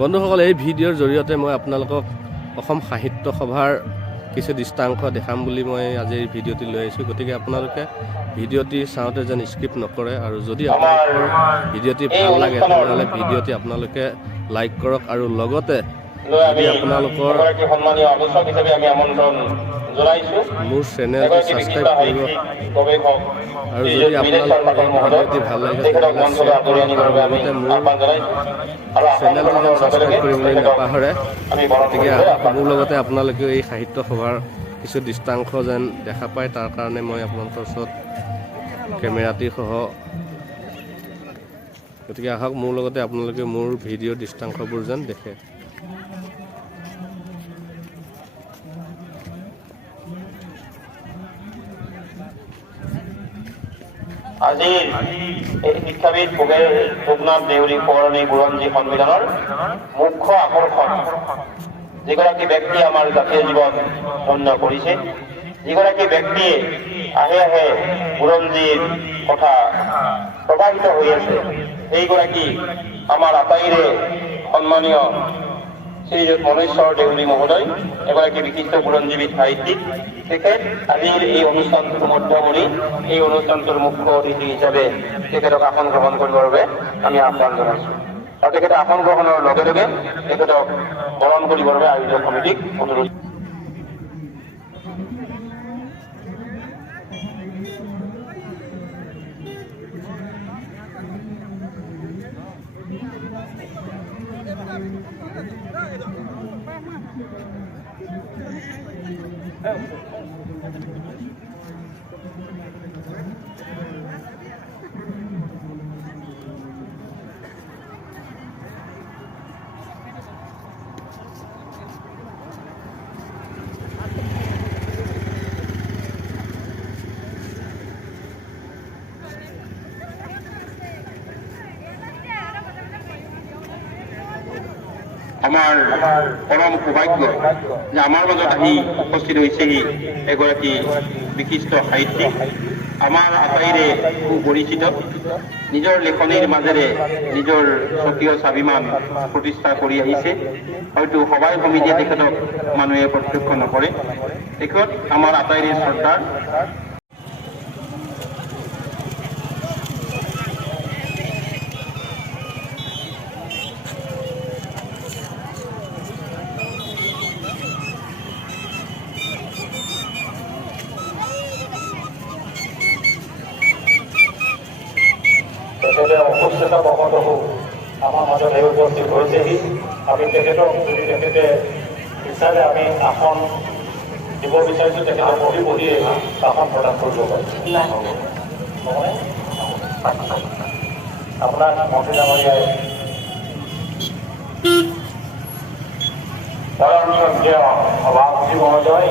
বন্ধুসকল, এই ভিডিঅ'ৰ জৰিয়তে মই আপোনালোকক অসম সাহিত্য সভাৰ কিছু দৃষ্টাংশ দেখাম বুলি মই আজি এই ভিডিঅ'টি লৈ আহিছোঁ। গতিকে আপোনালোকে ভিডিঅ'টি চাওঁতে যেন স্কিপ নকৰে, আৰু যদি আপোনালোকৰ ভিডিঅ'টি ভাল লাগে তেনেহ'লে ভিডিঅ'টি আপোনালোকে লাইক কৰক, আৰু লগতে যদি আপোনালোকৰ মোৰ চেনেলটো ছাবস্ক্ৰাইব কৰিব, আৰু যদি আপোনালোকৰ ভিডিঅ'টি ভাল লাগে তেনেহ'লে শ্বেয়াৰ কৰক, আৰু লগতে মোৰ চেনেলটো যেন ছাবস্ক্ৰাইব কৰিবলৈ নাপাহৰে। গতিকে মোৰ লগতে আপোনালোকেও এই সাহিত্য সভাৰ কিছু দৃষ্টাংশ যেন দেখা পায়, তাৰ কাৰণে মই আপোনালোকৰ ওচৰত কেমেৰাটি সহ। গতিকে আহক, মোৰ লগতে আপোনালোকে মোৰ ভিডিঅ'ৰ দৃষ্টাংশবোৰ যেন দেখে। আজিৰ এই শিক্ষাবিদ ভূপনাথ দেউৰী সোঁৱৰণী বুৰঞ্জী সন্মিলনৰ মুখ্য আকৰ্ষণ যিগৰাকী ব্যক্তিয়ে আমাৰ জাতীয় জীৱন ধন্য কৰিছে, যিগৰাকী ব্যক্তিয়ে আহে আহে বুৰঞ্জীৰ কথা প্ৰবাহিত হৈ আছে, সেইগৰাকী আমাৰ আটাইৰে সন্মানীয় শ্ৰীযুত মনেশ্বৰ দেউৰী মহোদয়, এগৰাকী বিশিষ্ট বুৰঞ্জীবিদ সাহিত্যিক। তেখেত আজিৰ এই অনুষ্ঠানটোৰ মধ্যমণি, এই অনুষ্ঠানটোৰ মুখ্য অতিথি হিচাপে তেখেতক আসন গ্ৰহণ কৰিবৰ বাবে আমি আহ্বান জনাইছোঁ, আৰু তেখেতে আসন গ্ৰহণৰ লগে লগে তেখেতক বৰণ কৰিবৰ বাবে আয়োজক কমিটিক অনুৰোধ। আমাৰ পৰম সৌভাগ্য যে আমাৰ মাজত আহি উপস্থিত হৈছেহি এগৰাকী বিশিষ্ট সাহিত্যিক, আমাৰ আটাইৰে সুপৰিচিত, নিজৰ লেখনিৰ মাজেৰে নিজৰ স্বকীয় স্বাভিমান প্ৰতিষ্ঠা কৰি আহিছে। হয়তো সভাই সমিতিয়ে তেখেতক মানুহে প্ৰত্যক্ষ নকৰে, তেখেত আমাৰ আটাইৰে শ্ৰদ্ধাৰ। তেখেতে অসুস্থতা বশতঃ আমাৰ মাজত এই উপস্থিত হৈছেহি। আমি তেখেতক যদি তেখেতে বিচাৰে আমি আসন দিব বিচাৰিছোঁ, তেখেতে বহি বহিয়ে আসন প্ৰদান কৰিব পাৰিম। আপোনাক মন্ত্ৰী ডাঙৰীয়াই পৰম শ্ৰদ্ধেয় সভাপতি মহোদয়,